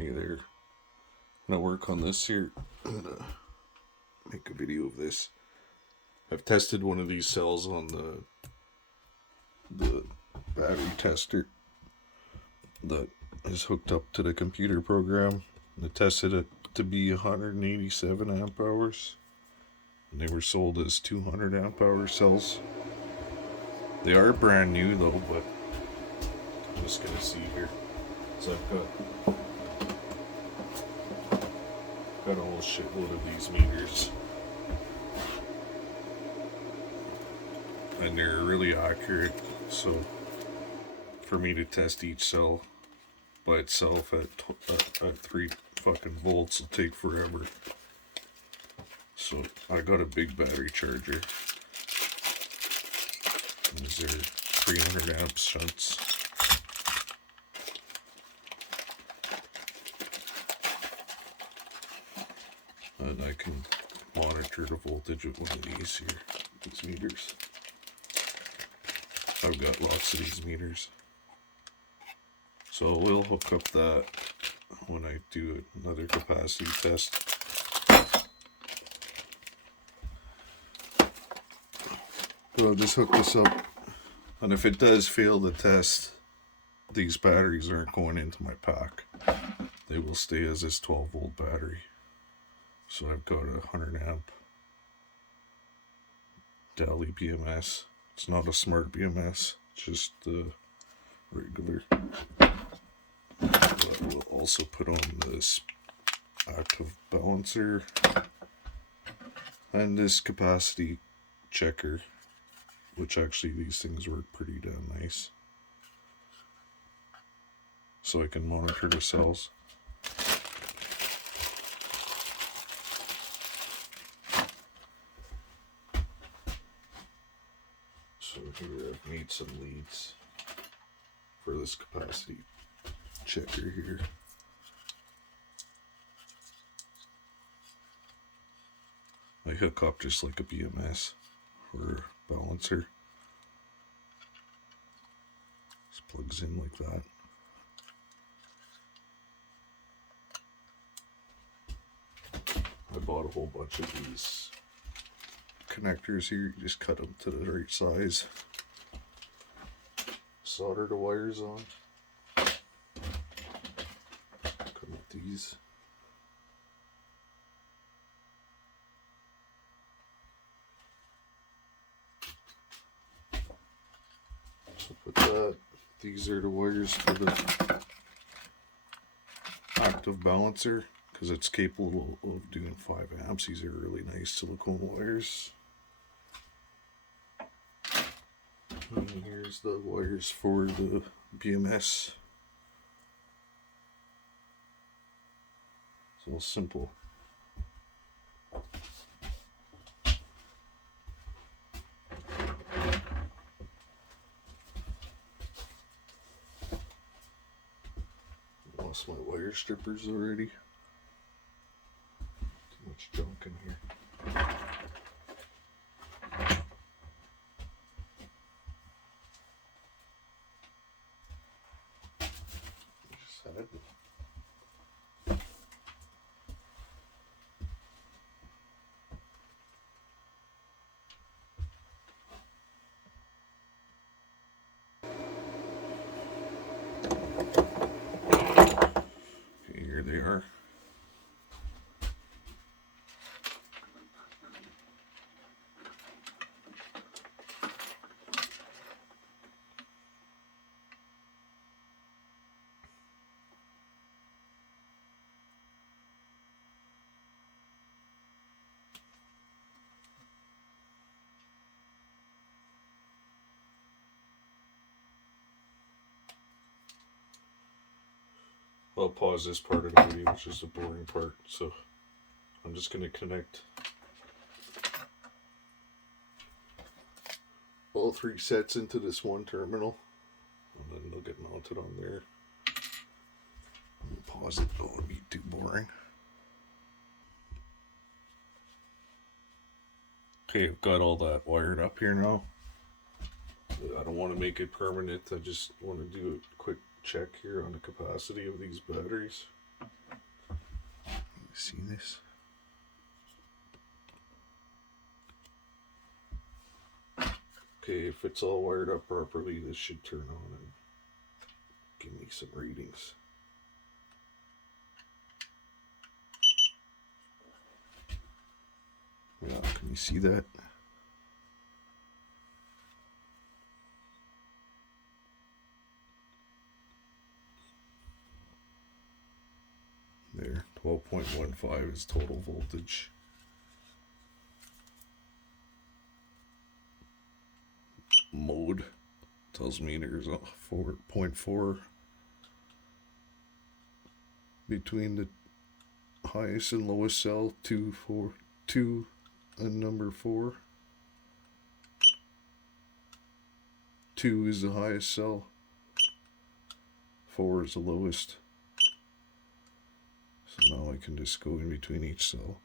Hey there. I'm gonna work on this here. I'm gonna make a video of this. I've tested one of these cells on the battery tester that is hooked up to the computer program. I tested it to be 187 amp hours. And they were sold as 200 amp hour cells. They are brand new though, but I'm just gonna see here. So I've got a whole shitload of these meters. And they're really accurate, so for me to test each cell by itself at 3 fucking volts will take forever. So I got a big battery charger. These are 300 amp shunts. And I can monitor the voltage of one of these here, these meters. I've got lots of these meters. So we'll hook up that when I do another capacity test. But I'll just hook this up. And if it does fail the test, these batteries aren't going into my pack. They will stay as this 12 volt battery. So I've got a 100 amp Dali BMS. It's not a smart BMS, it's just the regular. But we'll also put on this active balancer and this capacity checker, which actually these things work pretty damn nice. So I can monitor the cells. So here I've made some leads for this capacity checker here. I hook up just like a BMS or a balancer. Just plugs in like that. I bought a whole bunch of these connectors here. You just cut them to the right size. Solder the wires on. Come with these. So put that. These are the wires for the active balancer, because it's capable of doing 5 amps. These are really nice silicone wires. And here's the wires for the BMS. It's all simple. Lost my wire strippers already. Too much junk in here. Okay, here they are. I'll pause this part of the video, which is the boring part. So I'm just going to connect all 3 sets into this one terminal, and then they'll get mounted on there. I'll pause it, don't want to be too boring. Okay, I've got all that wired up here now. I don't want to make it permanent, I just want to do a quick check here on the capacity of these batteries. See this? Okay, if it's all wired up properly, this should turn on and give me some readings. Yeah, can you see that? There, 12.15 is total voltage. Mode tells me there's a 4.4 between the highest and lowest cell, 2 and number 4. 2 is the highest cell, 4 is the lowest. So now I can just go in between each cell.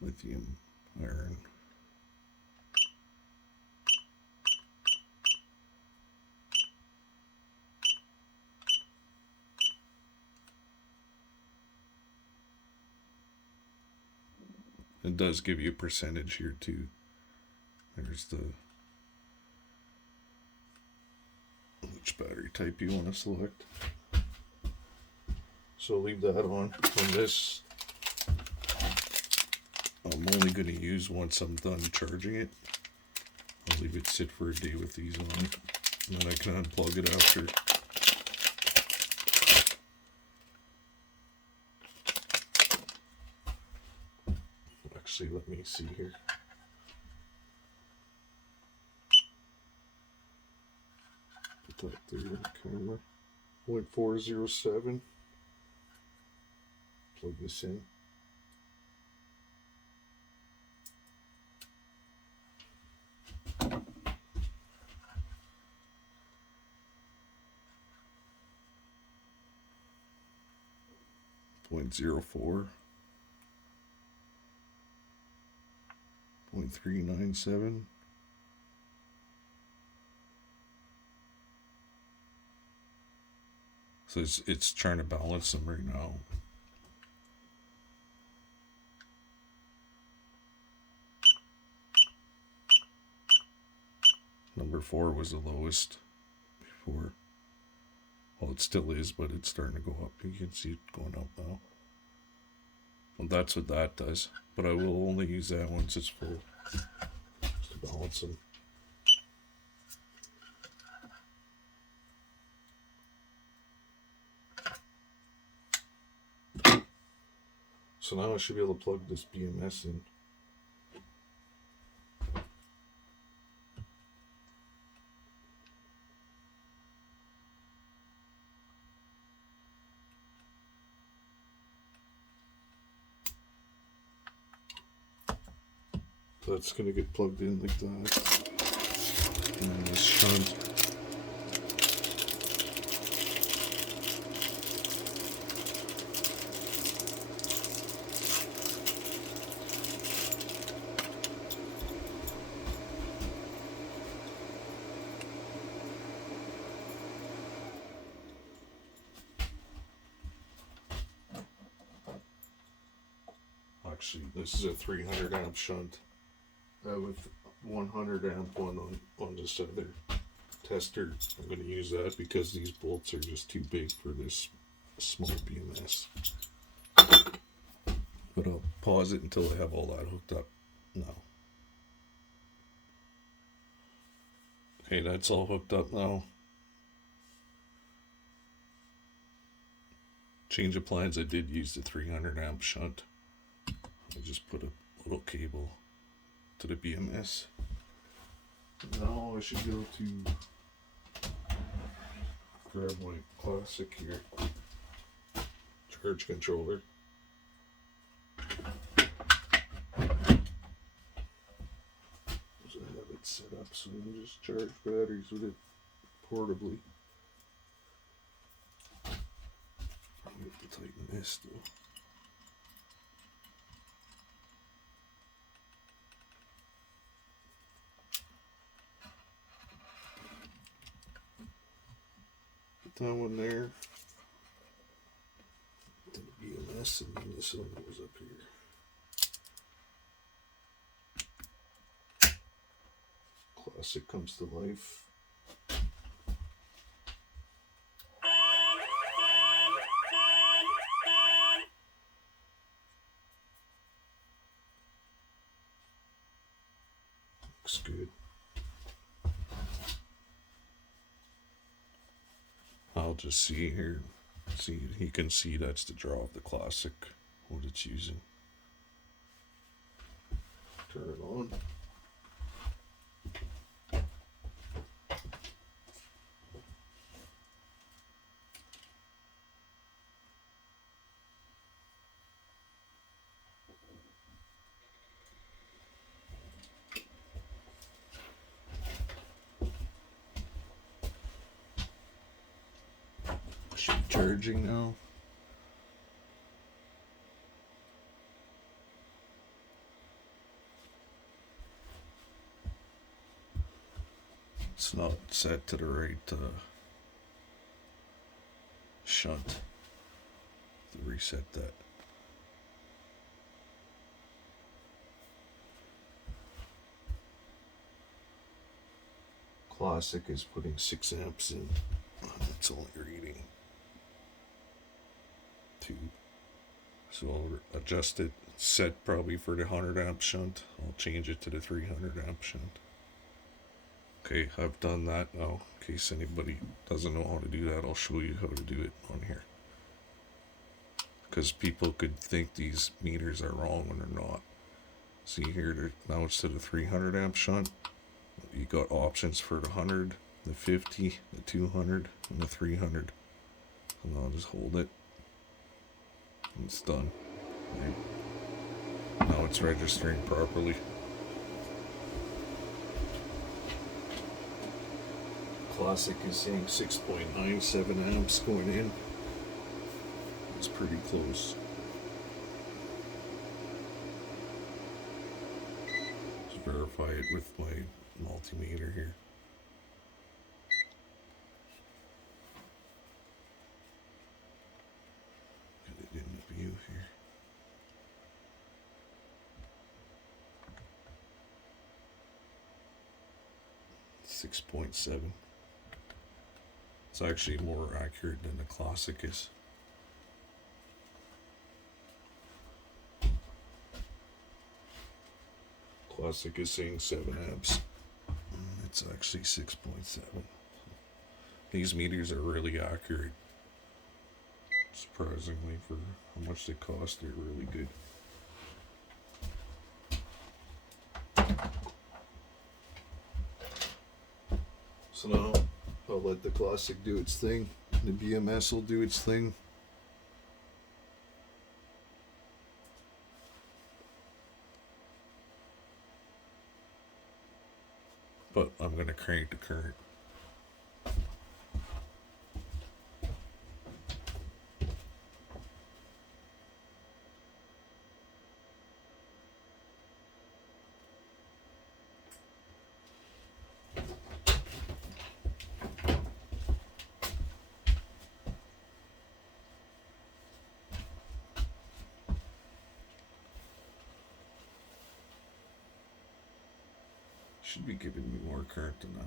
Lithium iron. It does give you a percentage here too. There's which battery type you want to select. So leave that on this. I'm only going to use once I'm done charging it. I'll leave it sit for a day with these on, and then I can unplug it after. Actually, let me see here. Put that there in the camera. 0.407. Plug this in. .04, 0.397, so it's trying to balance them right now. Number 4 was the lowest before. Well, it still is, but it's starting to go up. You can see it going up now. Well, that's what that does. But I will only use that once it's full, just to balance them. So now I should be able to plug this BMS in. That's going to get plugged in like that. And then this shunt. Actually, this is a 300 amp shunt. With 100 amp one on this other tester. I'm going to use that because these bolts are just too big for this small BMS. But I'll pause it until I have all that hooked up now. Okay, that's all hooked up now. Change of plans, I did use the 300 amp shunt. I just put a little cable to the BMS. Now I should go to grab my classic here charge controller. So I have it set up so I can just charge batteries with it portably. I have to tighten this though. that one there. Then BMS, and then this one goes up here. Classic comes to life. Looks good. I'll just see here. See, you can see that's the draw of the Classic, what it's using. Turn it on. Should be charging now. It's not set to the right shunt. To reset that. Classic is putting 6 amps in. It's only reading 2. So I'll adjust it. It's set probably for the 100 amp shunt. I'll change it to the 300 amp shunt. Okay, I've done that now. In case anybody doesn't know how to do that, I'll show you how to do it on here. Because people could think these meters are wrong when they're not. See here, now it's to the 300 amp shunt. You got options for the 100, the 50, the 200, and the 300. And I'll just hold it. And it's done. Right. Now it's registering properly. Classic is saying 6.97 amps going in. It's pretty close. Just verify it with my multimeter here. Get it in the view here. It's 6.7. It's actually more accurate than the Classic is. Classic is saying 7 amps. It's actually 6.7. These meters are really accurate. Surprisingly, for how much they cost, they're really good. So now I'll let the Classic do its thing. The BMS will do its thing. But I'm going to crank the current. Should be giving me more current than that.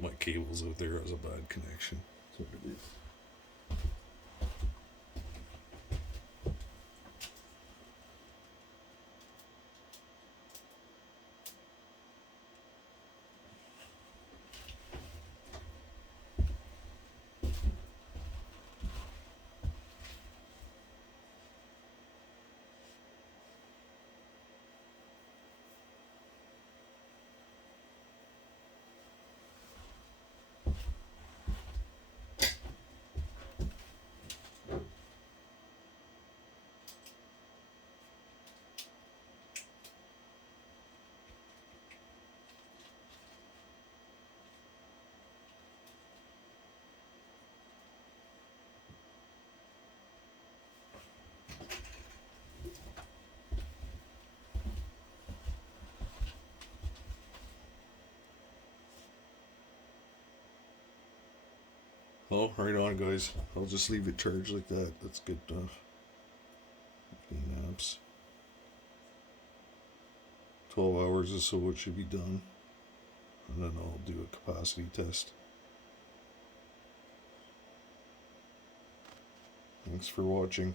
My cables out there has a bad connection. That's what it is. Oh, right on, guys. I'll just leave it charged like that. That's good enough. 15 amps. 12 hours or so it should be done. And then I'll do a capacity test. Thanks for watching.